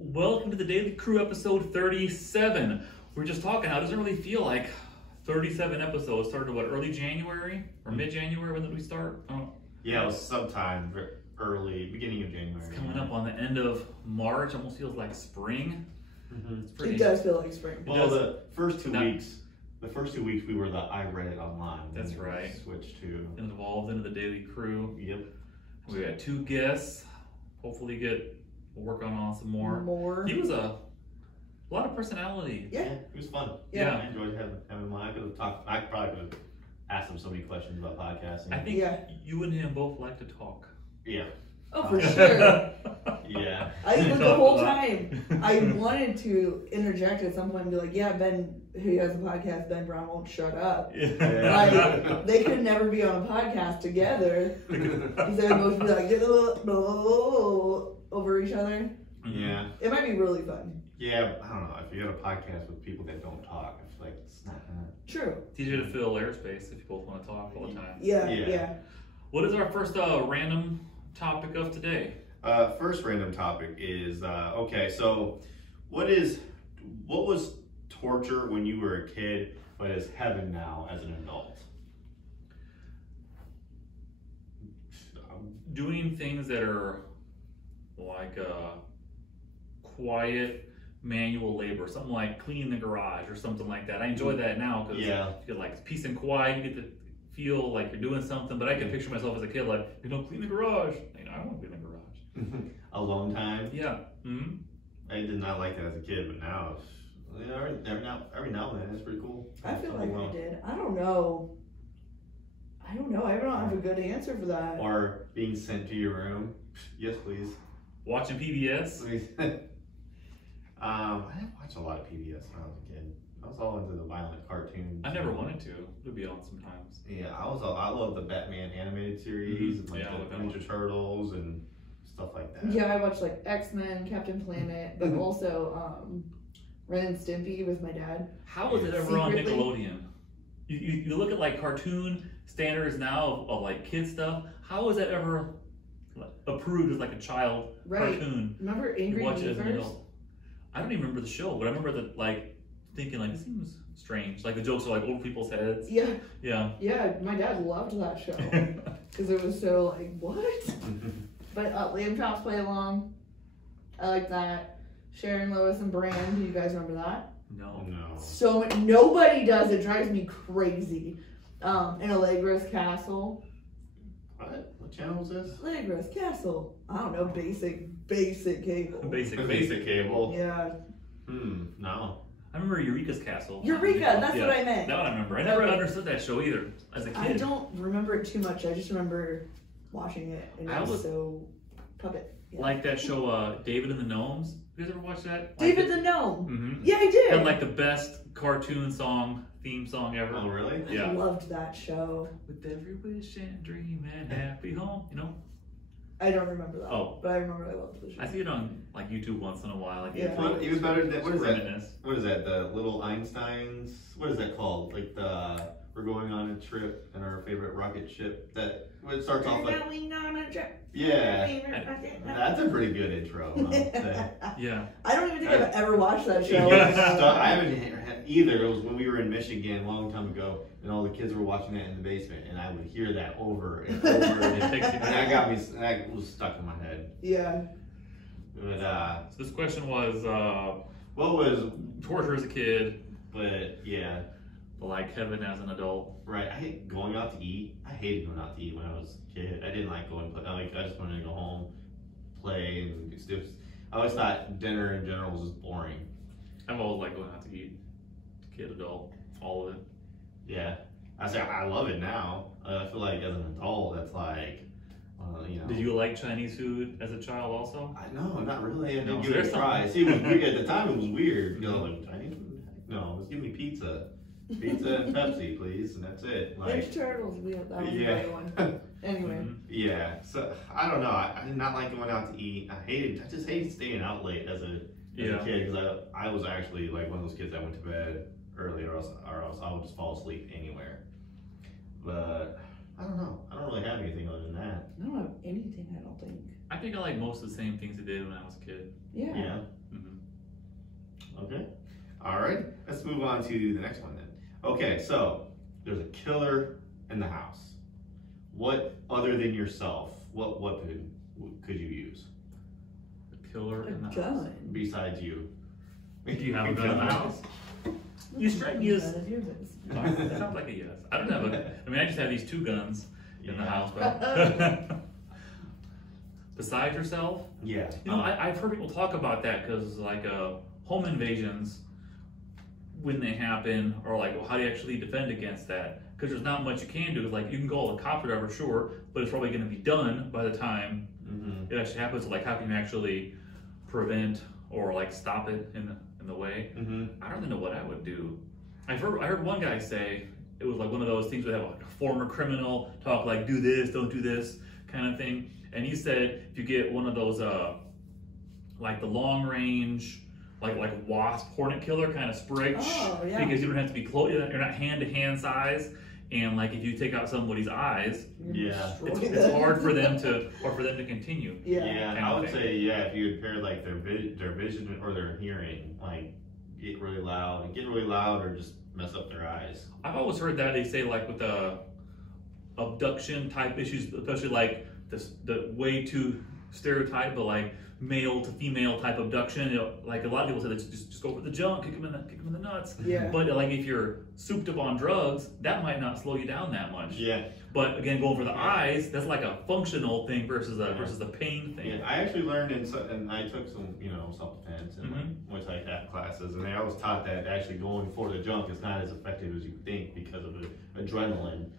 Welcome to the Daily Crew episode 37. We're just talking how it doesn't really feel like 37 episodes. Started what, early January or mid-January? When did we start? Yeah, it was sometime beginning of January. It's coming up on the end of March. Almost feels like spring. Mm-hmm. It does feel like spring. Well, the first 2 weeks we were the I Read It Online. That's right. Switched to and evolved into the Daily Crew. Yep. We got 2 guests. Hopefully we'll work on some more. He was a lot of personality. Yeah. It was fun. Yeah. I enjoyed having him on. I probably could have asked him so many questions about podcasting. I think you and him both like to talk. Yeah. Oh, for sure. Yeah. I think the whole time I wanted to interject at some point and be like, yeah, Ben, who has a podcast, Ben Brown won't shut up. Yeah. Like, they could never be on a podcast together. Because they would both be like, over each other. Yeah. It might be really fun. Yeah, I don't know. If you got a podcast with people that don't talk, I feel like it's not gonna... True. It's easier to fill airspace if you both want to talk all the time. Yeah. What is our first random topic of today? First random topic is okay. So, what was torture when you were a kid, but is heaven now as an adult? Doing things that are like quiet manual labor, something like cleaning the garage or something like that. I enjoy that now because you get like peace and quiet. You get to feel like you're doing something. But I can picture myself as a kid like, clean the garage. I want to clean the garage. Alone time. Yeah. Mm-hmm. I did not like that as a kid, but now, every now and then it's pretty cool. I feel like I did. I don't know. I don't have a good answer for that. Or being sent to your room. Yes, please. Watching PBS. I didn't watch a lot of PBS when I was a kid. I was all into the violent cartoons. I never wanted to. It would be on sometimes. Yeah, I love the Batman animated series and like the Ninja Turtles and stuff like that. Yeah, I watched like X-Men, Captain Planet, but also Ren and Stimpy with my dad. How was it ever on Nickelodeon? You look at like cartoon standards now of like kid stuff. How was that ever approved as like a child cartoon? Remember Angry Beavers? I don't even remember the show, but I remember thinking like, this seems strange. Like the jokes are like old people's heads. Yeah. Yeah. Yeah, my dad loved that show because it was so like, what? But Liam Chops Play Along, I like that. Sharon, Lois, and Bran. Do you guys remember that? No. So nobody does. It drives me crazy. And Allegra's Castle. What channel is this? Allegra's Castle. I don't know. Basic cable. Basic cable. Yeah. No. I remember Eureka's Castle. Eureka. That's what I meant. That one I remember. I never understood that show either as a kid. I don't remember it too much. I just remember watching it, and it was so puppet. Yeah. Like that show, David and the Gnomes. You guys ever watch that? David the Gnome. Mm-hmm. Yeah, I did. Had like the best cartoon theme song ever. Oh, really? Yeah. I loved that show. With every wish and dream and happy home, I don't remember that. Oh. But I remember I loved the show. I see it on like YouTube once in a while. Like, Even better than what is that? Reminisce. What is that? The Little Einsteins? What is that called? Like we're going on a trip in our favorite rocket ship. That it starts off like. Going on a trip. Yeah. That's a pretty good intro. I would say. Yeah. I don't even think I've ever watched that show. I haven't either. It was when we were in Michigan a long time ago, and all the kids were watching that in the basement, and I would hear that over and over, and that was stuck in my head. Yeah. But So this question was, what was torture as a kid, but yeah, like heaven as an adult. right? I hate going out to eat. I hated going out to eat when I was a kid. I didn't like going. I just wanted to go home, play, and I always thought dinner in general was just boring. I've always liked going out to eat. Kid, adult, all of it. Yeah, I love it now. I feel like as an adult, that's like, Did you like Chinese food as a child also? No, not really. I didn't No, give it a there's try. See, it was weird. At the time, it was weird. You know, like Chinese food? No, just give me pizza. Pizza and Pepsi, please, and that's it. Like, Ninja Turtles. That was the other one. Anyway. Yeah. So I don't know. I did not like going out to eat. I just hated staying out late as a kid because I was actually like one of those kids that went to bed early or else I would just fall asleep anywhere. But I don't know. I don't really have anything other than that. I don't have anything, I don't think. I think I like most of the same things I did when I was a kid. Yeah. Yeah. Okay. All right. Let's move on to the next one then. Okay, so there's a killer in the house. What other than yourself? What weapon could you use The killer A in the house. gun. besides you? Do you have a gun in the house? You strike me as. That sounds like a yes. I don't have a. I mean, I just have these 2 guns in the house, but. Besides yourself? Yeah. You know, I've heard people talk about that because, like, home invasions, when they happen, or like, well, how do you actually defend against that? Because there's not much you can do. Like, you can call a cop or whatever, sure, but it's probably going to be done by the time it actually happens. Like, how can you actually prevent or like stop it in the way? I don't even know what I would do. I heard one guy say it was like one of those things where they have like a former criminal talk like, do this, don't do this kind of thing. And he said if you get one of those like the long range like wasp hornet killer kind of spray, because you don't have to be close, you're not hand to hand size, and like if you take out somebody's eyes, it's hard for them to continue. I would say if you impair like their vision or their hearing, like get really loud or just mess up their eyes. I've always heard that they say like with the abduction type issues, especially like the way too stereotype, but like male to female type abduction, you know, like a lot of people say just go for the junk, kick them in the nuts. But like if you're souped up on drugs, that might not slow you down that much. But again, going for the eyes, that's like a functional thing versus a pain thing. I actually learned and I took some self-defense and like Muay Thai classes, and they always taught that actually going for the junk is not as effective as you think because of the adrenaline.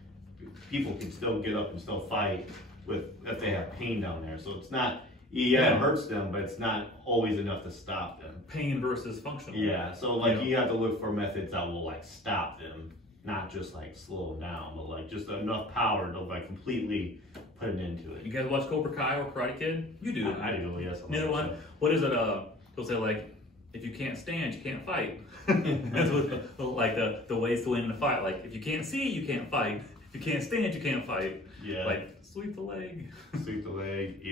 People can still get up and still fight if they have pain down there. So it's not. It hurts them, but it's not always enough to stop them. Pain versus functional. So like you have to look for methods that will like stop them, not just like slow them down, but like just enough power to like completely put an end to it. You guys watch Cobra Kai or Karate Kid? You do. I do, yes. Neither one. What is it? They'll say like, if you can't stand, you can't fight. That's what, like the ways to win in a fight. Like if you can't see, you can't fight. If you can't stand, you can't fight. Like sweep the leg. Sweep the leg.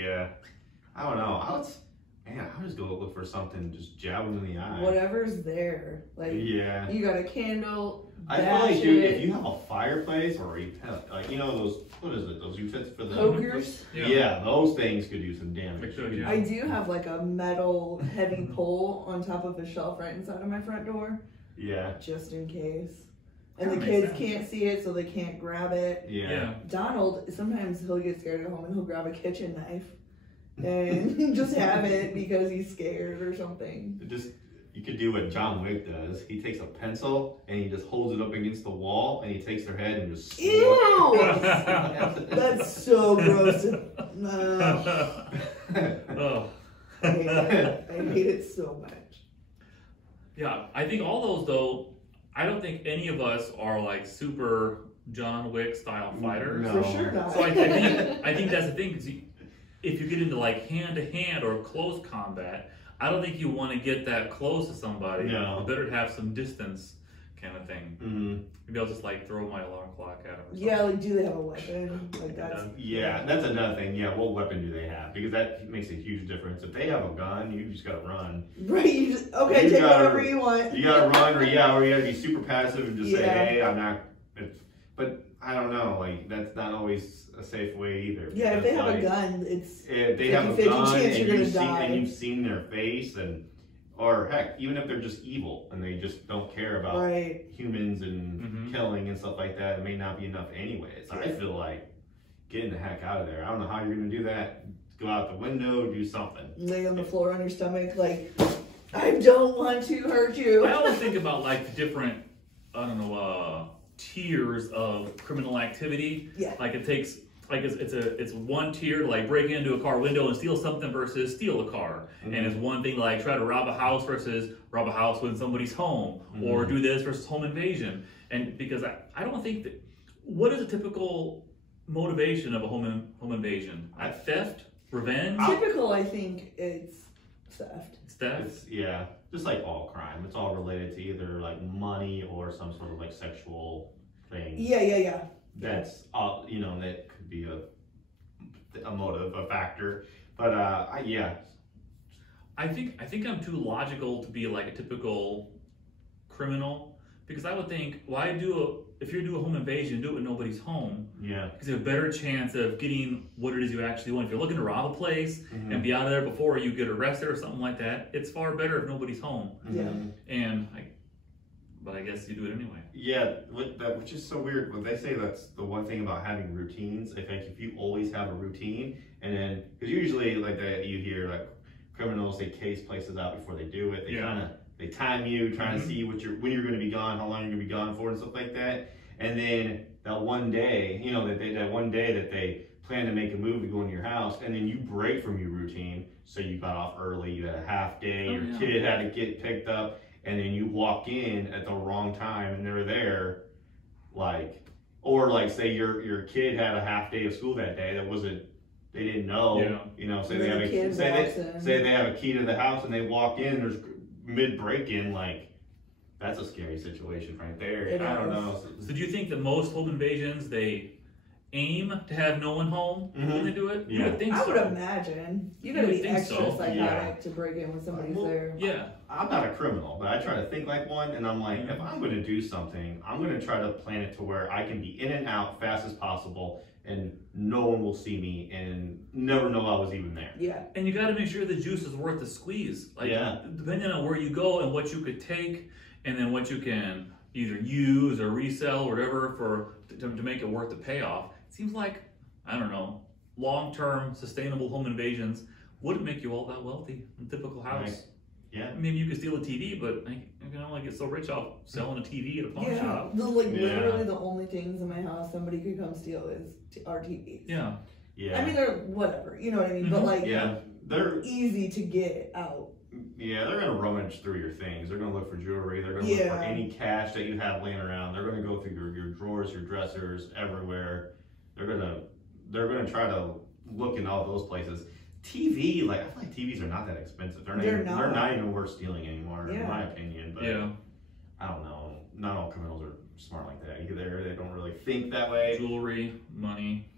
I don't know. I'll just go look for something, just jab them in the eye. Whatever's there. Like, you got a candle. I feel like, dude, if you have a fireplace or like, those, what is it? Those utensils for the pokers? Those things could do some damage. I do have like a metal heavy pole on top of a shelf right inside of my front door. Just in case. And the kids can't see it, so they can't grab it. Donald, sometimes he'll get scared at home and he'll grab a kitchen knife and just have it because he's scared or something. You could do what John Wick does. He takes a pencil and he just holds it up against the wall and he takes their head and just ew! That's so gross. I hate it so much. I think all those though, I don't think any of us are like super John Wick style fighters. No. For sure not. So I think that's the thing, because if you get into like hand-to-hand or close combat, I don't think you want to get that close to somebody. No. You better have some distance kind of thing. Maybe I'll just like throw my alarm clock at them or something. Like do they have a weapon? Like that's that's another thing. What weapon do they have? Because that makes a huge difference. If they have a gun, you just gotta run. Right, you just take whatever you want. You gotta run or you gotta be super passive and just say, hey, I'm not. But I don't know, like that's not always a safe way either. If they have a gun, it's if they have a gun and you've seen their face, or heck, even if they're just evil and they just don't care about humans and killing and stuff like that, it may not be enough anyways. I feel like getting the heck out of there. I don't know how you're gonna do that. Go out the window, do something. Lay on the floor on your stomach, like I don't want to hurt you. I always think about like the different, tiers of criminal activity. Like it takes, like it's one tier to like break into a car window and steal something versus steal a car. And it's one thing to like try to rob a house versus rob a house when somebody's home, or do this versus home invasion. And because I don't think that, what is a typical motivation of a home invasion? Theft? Revenge? Typical, I think it's theft. It's theft? Just like all crime. It's all related to either like money or some sort of like sexual thing. that's you know, that could be a motive, a factor. But yeah. I think I'm too logical to be like a typical criminal, because I would think, if you do a home invasion, do it when nobody's home. Yeah. Because you have a better chance of getting what it is you actually want. If you're looking to rob a place and be out of there before you get arrested or something like that, it's far better if nobody's home. Yeah. But I guess you do it anyway. Yeah, which is so weird. But they say that's the one thing about having routines. I think if you always have a routine, and then because usually like you hear like criminals, they case places out before they do it. They time you, trying to see when you're going to be gone, how long you're going to be gone for, and stuff like that. And then that one day, you know, that one day that they plan to make a move to go into your house, and then you break from your routine. So you got off early, you had a half day, your kid had to get picked up, and then you walk in at the wrong time, and they're there, or say your kid had a half day of school that day they didn't know, you know, say they have a key to the house and they walk in, there's mid break-in, that's a scary situation right there. I don't know. So do you think that most home invasions, they aim to have no one home when they do it? Yeah. You would think I would imagine. You gotta be extra psychotic to break in when somebody's there. Yeah. I'm not a criminal, but I try to think like one, and I'm like, if I'm gonna do something, I'm gonna try to plan it to where I can be in and out fast as possible, and no one will see me and never know I was even there. Yeah. And you gotta make sure the juice is worth the squeeze. Depending on where you go and what you could take, and then what you can either use or resell or whatever to make it worth the payoff. It seems like, I don't know, long-term sustainable home invasions wouldn't make you all that wealthy in a typical house. Right. Yeah. Maybe you could steal a TV, but you can only get so rich off selling a TV at a pawn shop. Literally the only things in my house somebody could come steal is our TVs. Yeah. Yeah. I mean, they're whatever, you know what I mean? But they're easy to get out. Yeah, they're gonna rummage through your things. They're gonna look for jewelry. They're gonna look for any cash that you have laying around. They're gonna go through your drawers, your dressers, everywhere. They're gonna try to look in all those places. TV, I feel like TVs are not that expensive. They're not even worth stealing anymore, in my opinion. But I don't know. Not all criminals are smart like that either. They don't really think that way. Jewelry, money.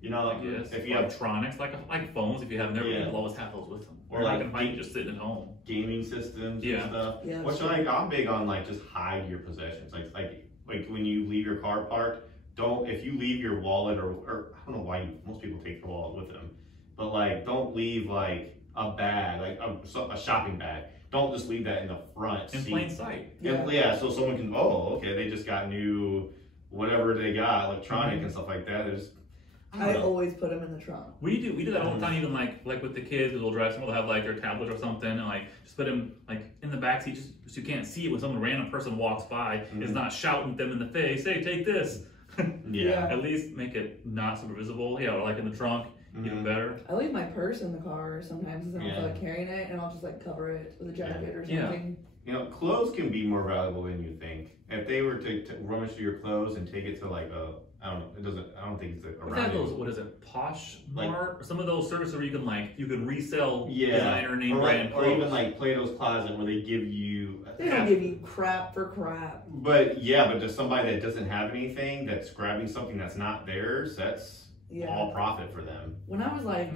You know, if you have electronics, like phones, if you have them, you always have those with them. Or you just sitting at home. Gaming systems and stuff. Yeah, which I'm big on just hide your possessions. Like when you leave your car parked, if you leave your wallet or I don't know why most people take their wallet with them, but don't leave a bag, a shopping bag. Don't just leave that in the front seat. In plain sight. Yeah, so someone can, they just got new, whatever they got, electronic and stuff like that. I always put them in the trunk. We do that all the time, even like with the kids, because we'll drive, someone will have their tablet or something, and just put them in the back seat, just so you can't see it when some random person walks by, is not shouting them in the face, hey, take this. At least make it not super visible. Or in the trunk, even better. I leave my purse in the car sometimes because I don't feel like carrying it, and I'll just cover it with a jacket or something. You know, clothes can be more valuable than you think. If they were to rummage through your clothes and take it to I don't think it's around. What is it? Poshmark? Or some of those services where you can resell designer name brand clothes. Or even Plato's Closet where they give you. They don't give you crap for crap. But just somebody that doesn't have anything that's grabbing something that's not theirs, that's all profit for them. When I was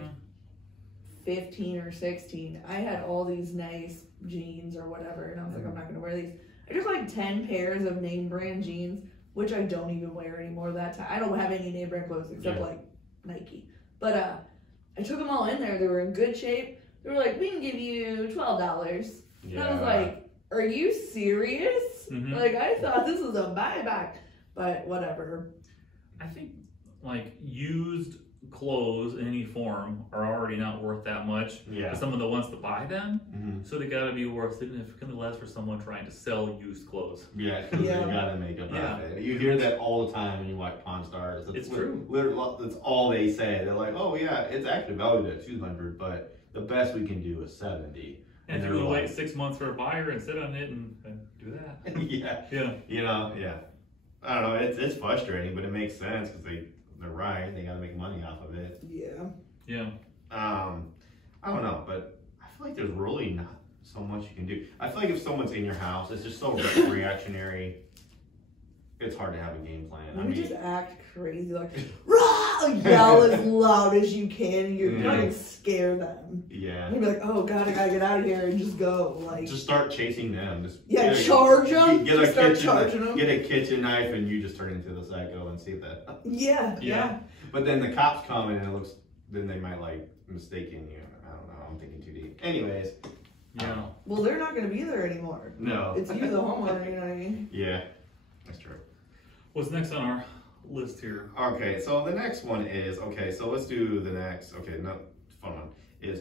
15 or 16, I had all these nice jeans or whatever, and I was I'm not gonna wear these. I just 10 pairs of name brand jeans, which I don't even wear anymore. I don't have any name brand clothes except Nike. But I took them all in there. They were in good shape. They were we can give you $12. And I was are you serious? I thought this was a buyback, but whatever. I think used clothes in any form are already not worth that much for someone that wants to buy them. So they gotta be worth significantly less for someone trying to sell used clothes. They gotta make a profit. You hear that all the time when you watch Pawn Stars. It's true. Literally, that's all they say. They're it's actually valued at $200, but the best we can do is $70. And if you would wait 6 months for a buyer and sit on it and do that. You know, I don't know. It's frustrating, but it makes sense because they're right. They got to make money off of it. Yeah. I don't know, but I feel like there's really not so much you can do. I feel like if someone's in your house, it's just so reactionary. it's hard to have a game plan. You just act crazy, like, rah! Yell as loud as you can, and you're trying to scare them. Yeah. You'd be like, oh god, I gotta get out of here and just go. Like, just start chasing them. Charge them. Get a kitchen knife, and you just turn into the psycho and see that. Yeah. But then the cops come and then they might like mistaken you. I don't know. I'm thinking too deep. Anyways. Yeah. Well, they're not gonna be there anymore. No. It's you, the homeowner. You know what I mean? Yeah, that's true. What's next on our list here? Okay, so the next one is, so let's do the next, not fun one, is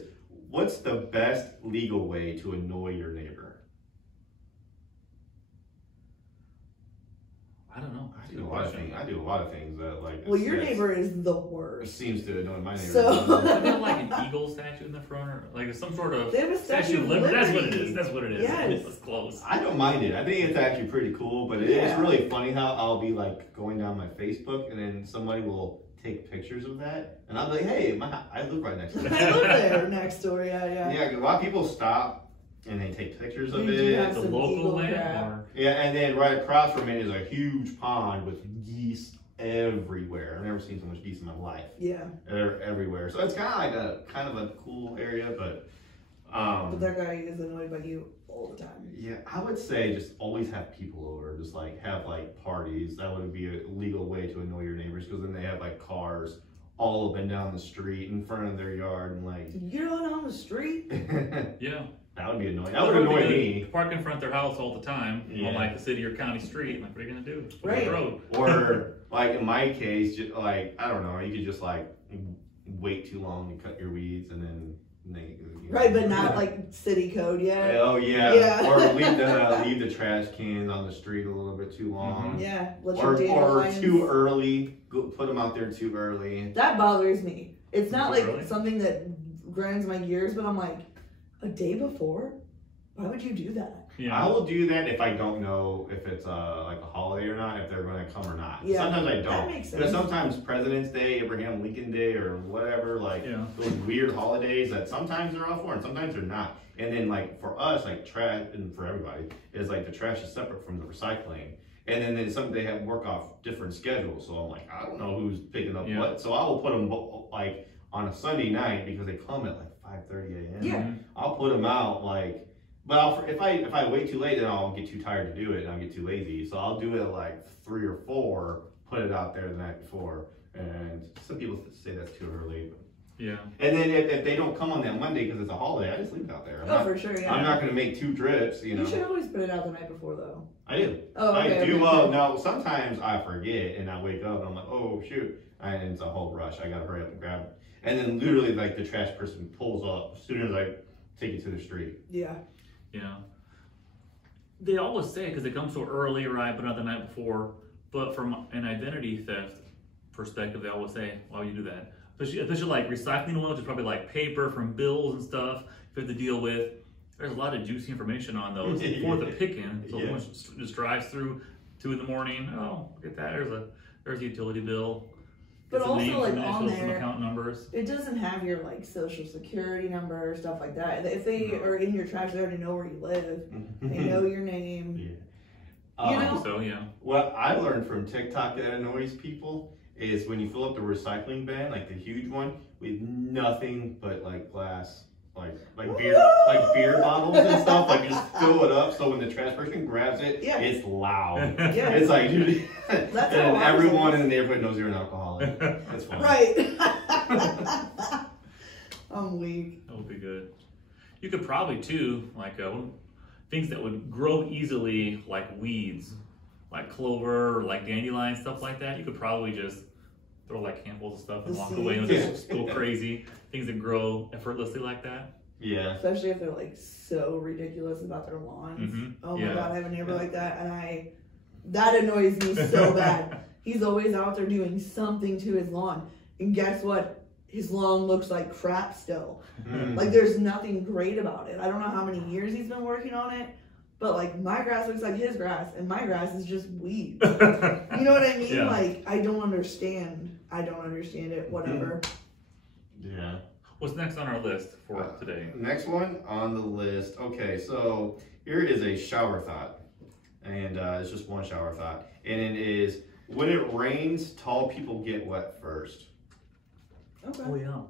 what's the best legal way to annoy your neighbor? I don't know. I do a lot of things that like. Well, your neighbor is the worst. Seems to annoy my neighbor. So isn't there like an eagle statue in the front, or like some sort of they have a statue of liberty. That's what it is. That's what it is. Yes. It's close. I don't mind it. I think it's actually pretty cool, but it's really funny how I'll be like going down my Facebook and then somebody will take pictures of that, and I'll be like, hey, I live right next door. I live there next door. Yeah. Yeah, a lot of people stop. And they take pictures of it. The local land? Yeah, and then right across from it is a huge pond with geese everywhere. I've never seen so much geese in my life. Yeah. They're everywhere. So it's kind of a cool area, but that guy is annoyed by you all the time. Yeah, I would say just always have people over. Just like have like parties. That would be a legal way to annoy your neighbors, because then they have like cars all up and down the street in front of their yard and like. You're not on the street? Yeah. That would be annoying. That would annoy me. Park in front of their house all the time on like the city or county street. Like, what are you gonna do? Right. The road. Or like in my case, just like I don't know, you could just like wait too long to cut your weeds and then. Right, but not like city code yet. Oh yeah. Or leave the trash cans on the street a little bit too long. Mm-hmm. Yeah. Or too early. Put them out there too early. That bothers me. It's not like something that grinds my gears, but I'm like, a day before? Why would you do that? Yeah. I will do that if I don't know if it's like a holiday or not, if they're going to come or not. Yeah. Sometimes I don't. That makes sense. Because sometimes President's Day, Abraham Lincoln Day, or whatever, like those weird holidays that sometimes they're off for and sometimes they're not. And then like for us, like trash, and for everybody, is like the trash is separate from the recycling. And then some they have work off different schedules. So I'm like, I don't know who's picking up what. So I will put them like on a Sunday night because they come at like 5:30 a.m. Yeah. I'll put them out like, but if I wait too late, then I'll get too tired to do it and I'll get too lazy. So I'll do it at like 3 or 4, put it out there the night before. And some people say that's too early. But. Yeah. And then if they don't come on that Monday because it's a holiday, I just leave it out there. For sure, yeah. I'm not going to make 2 trips, you know. You should always put it out the night before, though. I do. Oh, okay. I do. No, sometimes I forget and I wake up and I'm like, oh, shoot. And it's a whole rush. I got to hurry up and grab it. And then literally, like, the trash person pulls up as soon as I take it to the street. Yeah. Yeah. They always say, because they come so early, right, but not the night before. But from an identity theft perspective, they always say, why would you do that? Especially like recycling oil, which is probably like paper from bills and stuff you have to deal with. There's a lot of juicy information on those for the picking. So someone just drives through 2 in the morning. Oh, look at that. There's a utility bill. But also, like, on there, some account numbers. It doesn't have your, like, social security number or stuff like that. If they are in your trash, they already know where you live. They know your name. Yeah. You know? So, yeah. What I learned from TikTok that annoys people is when you fill up the recycling bin, like the huge one, with nothing but, like, glass. Like beer bottles and stuff, like just fill it up so when the trash person grabs it, it's loud. Yeah. It's like, dude, that's and everyone in the neighborhood knows you're an alcoholic. That's fine. Right. I'm weak. That would be good. You could probably too, like things that would grow easily, like weeds, like clover, or like dandelion, stuff like that. You could probably just throw like handfuls of stuff and walk away and just go crazy. Things that grow effortlessly like that. Yeah. Especially if they're like so ridiculous about their lawns. Oh my God, I have a neighbor like that, and that annoys me so bad. He's always out there doing something to his lawn, and guess what? His lawn looks like crap still. Like there's nothing great about it. I don't know how many years he's been working on it, but like my grass looks like his grass, and my grass is just weeds. You know what I mean? Yeah. Like I don't understand it. Whatever. Yeah. What's next on our list for today? Next one on the list. Okay, so here is a shower thought. and it's just one shower thought. And it is, when it rains, tall people get wet first. Okay. Oh yeah.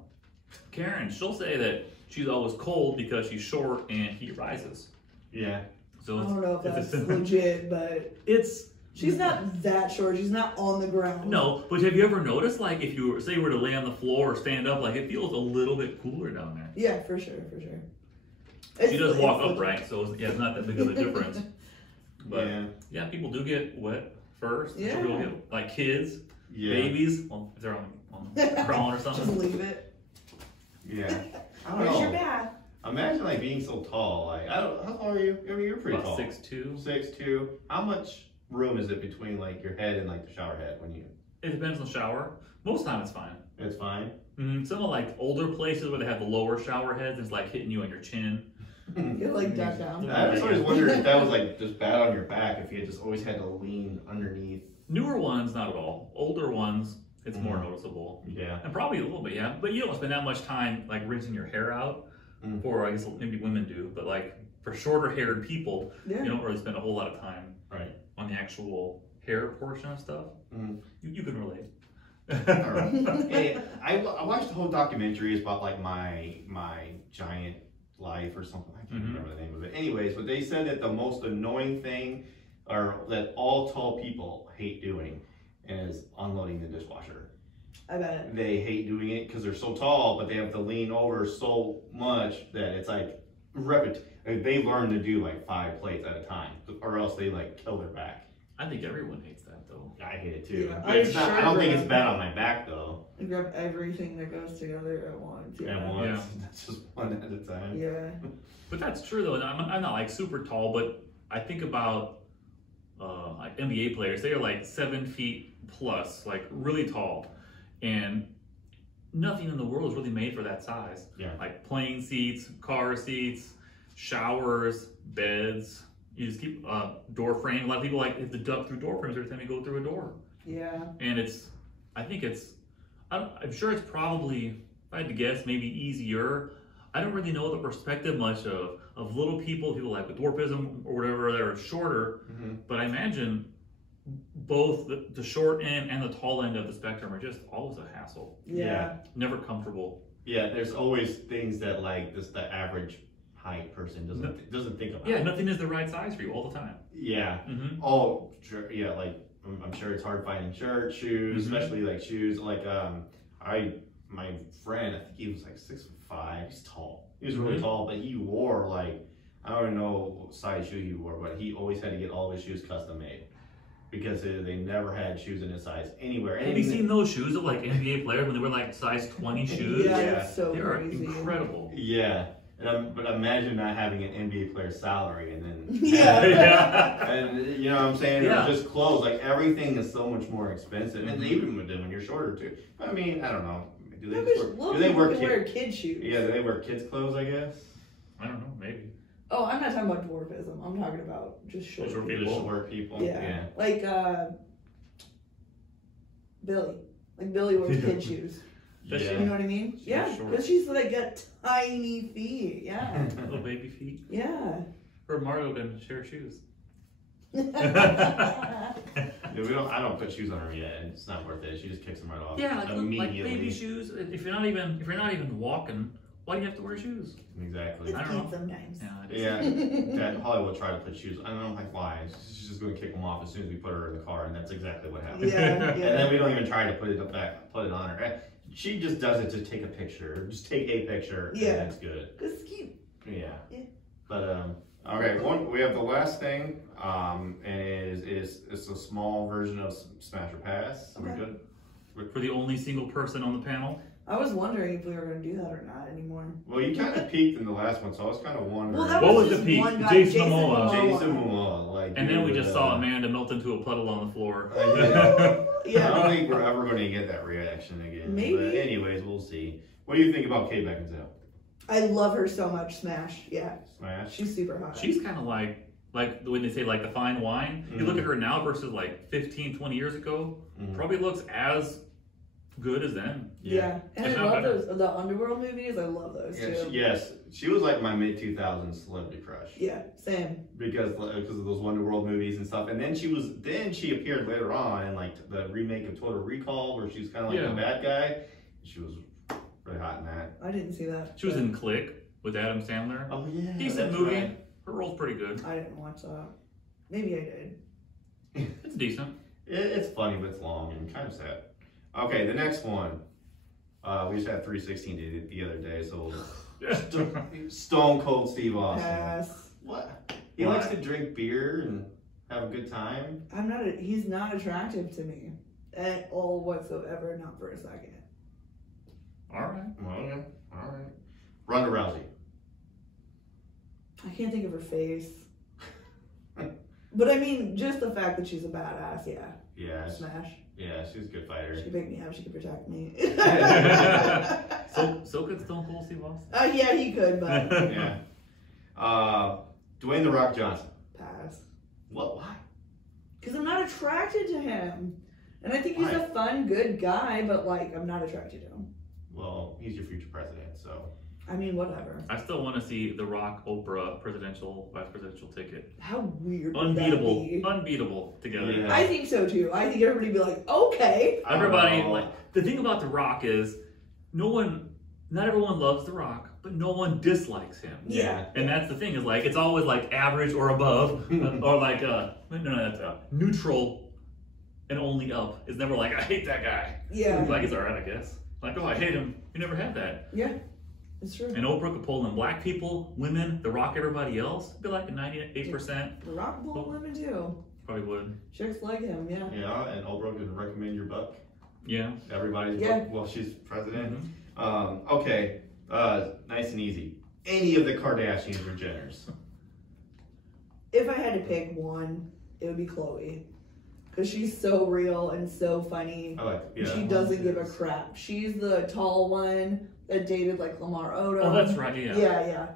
Karen, she'll say that she's always cold because she's short and heat rises. Yeah. So I don't know if that's legit, but she's not that short. She's not on the ground. No, but have you ever noticed, like, if you say you were to lay on the floor or stand up, like, it feels a little bit cooler down there? Yeah, for sure. She does walk upright, so yeah, it's not that big of a difference. But yeah, people do get wet first. Yeah. People get, like kids, babies. Well, if they're on crawling or something. Just leave it. Yeah. I don't Where's know. your bath? Imagine like being so tall. Like, how tall are you? I mean, you're pretty About tall. 6'2". 6'2". How much room is it between like your head and like the shower head when you? It depends on the shower. Most of the time it's fine. It's fine. Some of like older places where they have the lower shower heads, it's like hitting you on your chin. You're like duck down. I was always wondering if that was like just bad on your back, if you had just always had to lean underneath. Newer ones, not at all. Older ones, it's more noticeable. Yeah. And probably a little bit, yeah. But you don't spend that much time like rinsing your hair out. For, I guess maybe women do, but like for shorter haired people, you don't really spend a whole lot of time on the actual hair portion of stuff. You can relate. Hey, I watched the whole documentary. It's about like my giant life or something. I can't remember the name of it. Anyways, but they said that the most annoying thing, or that all tall people hate doing, is unloading the dishwasher. I bet. They hate doing it because they're so tall, but they have to lean over so much that it's like they learn to do like 5 plates at a time, or else they like kill their back. I think everyone hates that though. I hate it too. Yeah, I don't think it's bad on my back though. You grab everything that goes together at once. At once. That's just one at a time. Yeah. But that's true though. I'm not like super tall, but I think about like NBA players. They are like 7 feet plus, like really tall. And nothing in the world is really made for that size. Yeah. Like plane seats, car seats, showers, beds. You just keep door frame. A lot of people like have to duck through door frames every time you go through a door. Yeah. And I'm sure it's probably, if I had to guess, maybe easier. I don't really know the perspective much of little people like with dwarfism or whatever that are shorter. But I imagine both the short end and the tall end of the spectrum are just always a hassle. Yeah. Never comfortable. Yeah, there's always things that like the average height person doesn't think about. Yeah, nothing is the right size for you all the time. Yeah. Oh, sure. Yeah, like I'm sure it's hard finding shirts, shoes, especially like shoes. Like my friend, I think he was like 6'5". He's tall. He was really tall, but he wore like, I don't know what size shoe he wore, but he always had to get all of his shoes custom made. Because they never had shoes in his size anywhere. Have you seen those shoes of like NBA players when they were like size 20 shoes? Yeah, so they are incredible. Yeah, but imagine not having an NBA player's salary and then and you know what I'm saying? Yeah. Just clothes, like everything is so much more expensive, and even with them when you're shorter too. I mean, I don't know. Do they wear kids shoes? Yeah, do they wear kids clothes? I guess. I don't know. Maybe. Oh, I'm not talking about dwarfism. I'm talking about just short people. Just short people. Yeah. Like Billy. Like Billy wears kid shoes. You know what I mean? Because she's like got tiny feet. Yeah. Little baby feet. Yeah. Her Mario can share shoes. I don't put shoes on her yet. It's not worth it. She just kicks them right off. Yeah, like baby shoes. If you're not even walking, why do you have to wear shoes? Exactly. I don't know. Sometimes. Yeah. Dad, Hollywood tried to put shoes. I don't know like why. She's just going to kick them off as soon as we put her in the car, and that's exactly what happened. Yeah. And then we don't even try to put it on her. She just does it to take a picture. Just take a picture, and that's good. It's cute. Yeah. But okay, we have the last thing, and it's a small version of Smash or Pass. Okay. We're good. For the only single person on the panel. I was wondering if we were going to do that or not anymore. Well, you kind of peaked in the last one, so I was kind of wondering. Well, what was the peak? Jason Momoa. Jason Momoa. Like, and then we just saw Amanda melt into a puddle on the floor. I don't think we're ever going to get that reaction again. Maybe. But anyways, we'll see. What do you think about Kate Beckinsale? I love her so much. Smash. Yeah. Smash? She's super hot. She's kind of like when they say like the fine wine. You look at her now versus like 15, 20 years ago, probably looks as good as them. Yeah. And I love those, the Underworld movies, I love those too. She was like my mid-2000s celebrity crush. Yeah, same. Because of those Underworld movies and stuff. And then she appeared later on in like the remake of Total Recall where she's kind of like the bad guy. She was really hot in that. I didn't see that. She was in Click with Adam Sandler. Oh yeah. Decent movie. Right. Her role's pretty good. I didn't watch that. Maybe I did. It's decent. It's funny, but it's long and kind of sad. Okay, the next one. We just had 316 the other day, so Stone Cold Steve Austin. Pass. What? He likes to drink beer and have a good time. He's not attractive to me at all whatsoever, not for a second. All right. Ronda Rousey. I can't think of her face. But I mean, just the fact that she's a badass, yeah. Smash. Yeah, she's a good fighter. She could pick me up, she could protect me. so could Stone Cold Steve Austin? Yeah, he could, but... yeah. Dwayne The Rock Johnson. Pass. What? Why? Because I'm not attracted to him. And I think he's a fun, good guy, but like, I'm not attracted to him. Well, he's your future president, so... I mean, whatever. I still want to see The Rock, Oprah, vice presidential ticket. How weird Unbeatable. Would that be? Unbeatable together. Yeah. I think so too. I think everybody would be like, okay. Everybody, the thing about The Rock is, not everyone loves The Rock, but no one dislikes him. Yeah. And that's the thing, is like, it's always like average or above, or like, that's neutral and only up. It's never like, I hate that guy. Yeah. Like, it's alright, I guess. Like, oh, I hate him. You never had that. Yeah. It's true. And Oprah could pull in black people, women, The Rock, everybody else. It'd be like a 98%. The Rock will pull women too. Probably would. Chicks like him, yeah. Yeah, and Oprah could recommend your book. Yeah. Everybody's book while she's president. Mm-hmm. Okay, nice and easy. Any of the Kardashians or Jenners? If I had to pick one, it would be Khloe. Because she's so real and so funny. She doesn't give a crap. She's the tall one that dated like Lamar Odom. Oh, that's right, yeah.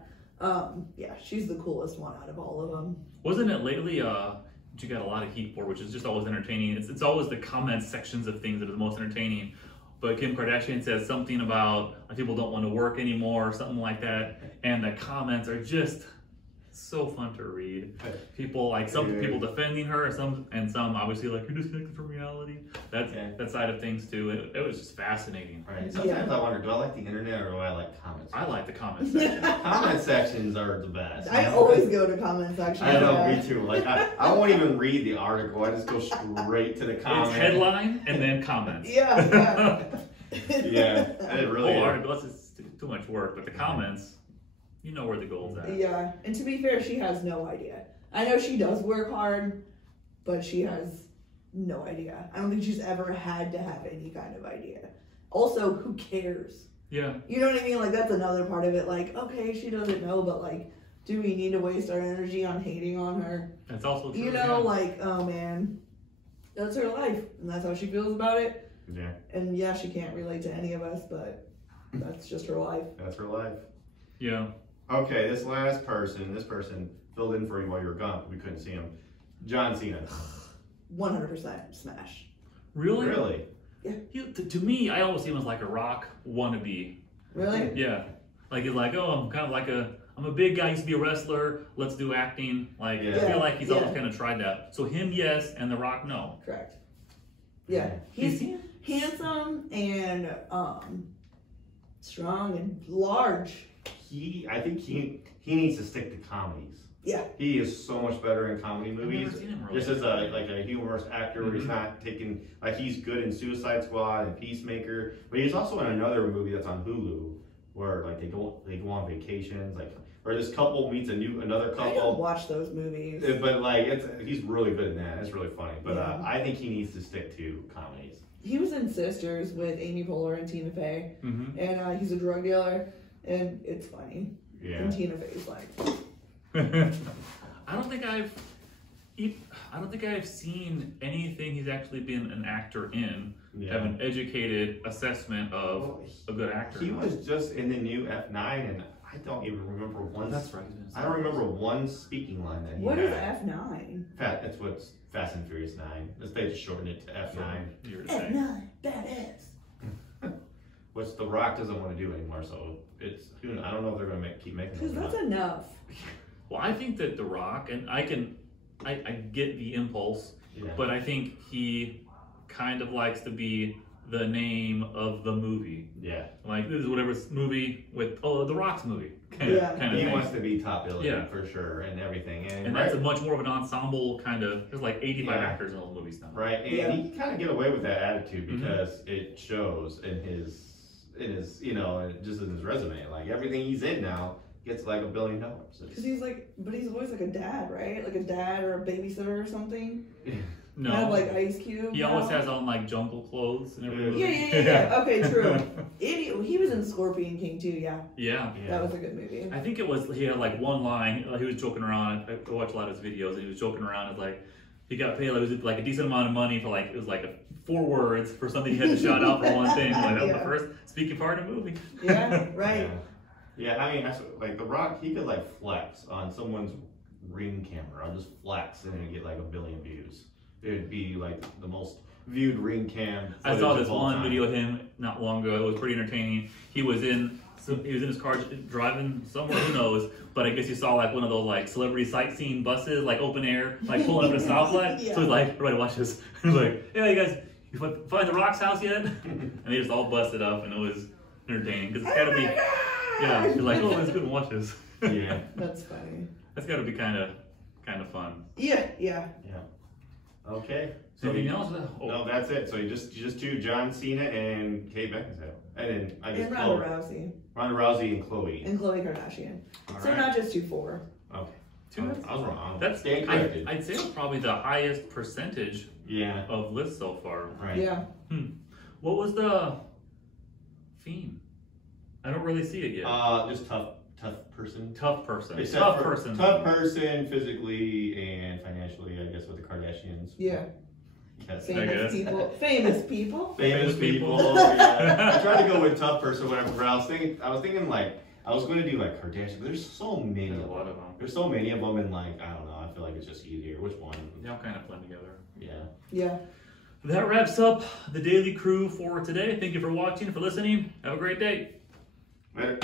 Yeah, she's the coolest one out of all of them. Wasn't it lately, you got a lot of heat for, which is just always entertaining. It's always the comment sections of things that are the most entertaining. But Kim Kardashian says something about people don't want to work anymore or something like that. And the comments are just so fun to read. People people defending her, and some obviously like, you're disconnected from reality. That side of things too. It was just fascinating. Right. Sometimes I wonder, do I like the internet or do I like comments? I like the comment section. Comment sections are the best. I always go to comment section. I know, me too. Like I won't even read the article. I just go straight to the comment. It's headline and then comments. Yeah. It really is. Article, it's too much work, but the comments, you know where the goal's at. Yeah, and to be fair, she has no idea. I know she does work hard, but she has no idea. I don't think she's ever had to have any kind of idea. Also, who cares? Yeah. You know what I mean? Like, that's another part of it. Like, okay, she doesn't know, but like, do we need to waste our energy on hating on her? That's also true. You know, like, oh man, that's her life, and that's how she feels about it. Yeah. And yeah, she can't relate to any of us, but that's just her life. That's her life. Yeah. Okay, this person filled in for you while you were gone, but we couldn't see him. John Cena. 100% smash. Really? Really? Yeah. To me, I always see him as like a Rock wannabe. Really? Yeah. Like, he's like, oh, I'm kind of like I'm a big guy, used to be a wrestler, let's do acting. Like, I feel like he's always kind of tried that. So him, yes, and The Rock, no. Correct. Yeah. He's handsome and strong and large. I think he needs to stick to comedies. Yeah. He is so much better in comedy movies. I've never seen him really. Just as a humorous actor where he's not taking, like, he's good in Suicide Squad and Peacemaker, but he's also in another movie that's on Hulu where like they go on vacations, like, or this couple meets another couple. I don't watch those movies. But like he's really good in that. It's really funny. But I think he needs to stick to comedies. He was in Sisters with Amy Poehler and Tina Fey, and he's a drug dealer, and it's funny. Yeah. And Tina Fey's like. I don't think I've seen anything he's actually been an actor in. Yeah. Have an educated assessment of a good actor. He was just in the new F9, and I don't even remember one. That's right. I don't remember one speaking line that he What had. is F9? That's what's Fast and Furious 9. They just shortened it to F9. F9, badass. which The Rock doesn't want to do anymore. So it's, I don't know if they're going to keep making. Because that's enough. Well, I think that The Rock, and I get the impulse, but I think he kind of likes to be the name of the movie. Yeah. Like, this is whatever movie with, The Rock's movie. Kind of he wants to be top billing for sure and everything. And that's much more of an ensemble kind of, there's like 85 actors in those movies now. Right, and he can kind of get away with that attitude because it shows in his, just in his resume. Like, everything he's in now gets like $1 billion. Because he's always like a dad, right? Like a dad or a babysitter or something. No. Kind of like Ice Cube. He always has on like jungle clothes and everything. Yeah. Okay, true. He was in Scorpion King too, Yeah. That was a good movie. I think he had like one line, he was joking around, I watched a lot of his videos, and he was joking around, it's like, he got paid like a decent amount of money for like, it was like 4 words for something he had to shout out for one thing. Like, that was the first speaking part of the movie. Yeah, right. Yeah, I mean, that's like The Rock, he could like flex on someone's Ring camera. I'll just flex and then get like 1 billion views. It would be like the most viewed Ring cam. I saw this one video of him not long ago. It was pretty entertaining. He was in his car driving somewhere, who knows? But I guess you saw like one of those like celebrity sightseeing buses, like open air, like pulling up at a stoplight. So he's like, everybody watch this. He's like, yeah, you guys, you find The Rock's house yet? And they just all busted up, and it was entertaining because it's got to be. Yeah, you're like, oh, let's go and watch this. Yeah, that's funny. That's got to be kind of fun. Yeah. Okay. So anything else? No, that's it. So you just do John Cena and Kate Beckinsale, and then I guess Ronda Rousey. Ronda Rousey and Khloe. And Khloe Kardashian. So not just 2-4. Okay. I was wrong. That's corrected. I'd say probably the highest percentage. Of lists so far. Right. Yeah. What was the theme? I don't really see it yet. Just tough person. Tough person. Tough person physically and financially, I guess, with the Kardashians. Yeah. Yes. Famous people. Yeah. I tried to go with tough person, whatever. But I was thinking like I was going to do like Kardashian, but there's so many. There's a lot of them. There's so many of them, and like I don't know. I feel like it's just easier. Which one? They all kind of blend together. Yeah. That wraps up the Daily Crew for today. Thank you for watching, for listening. Have a great day. Later.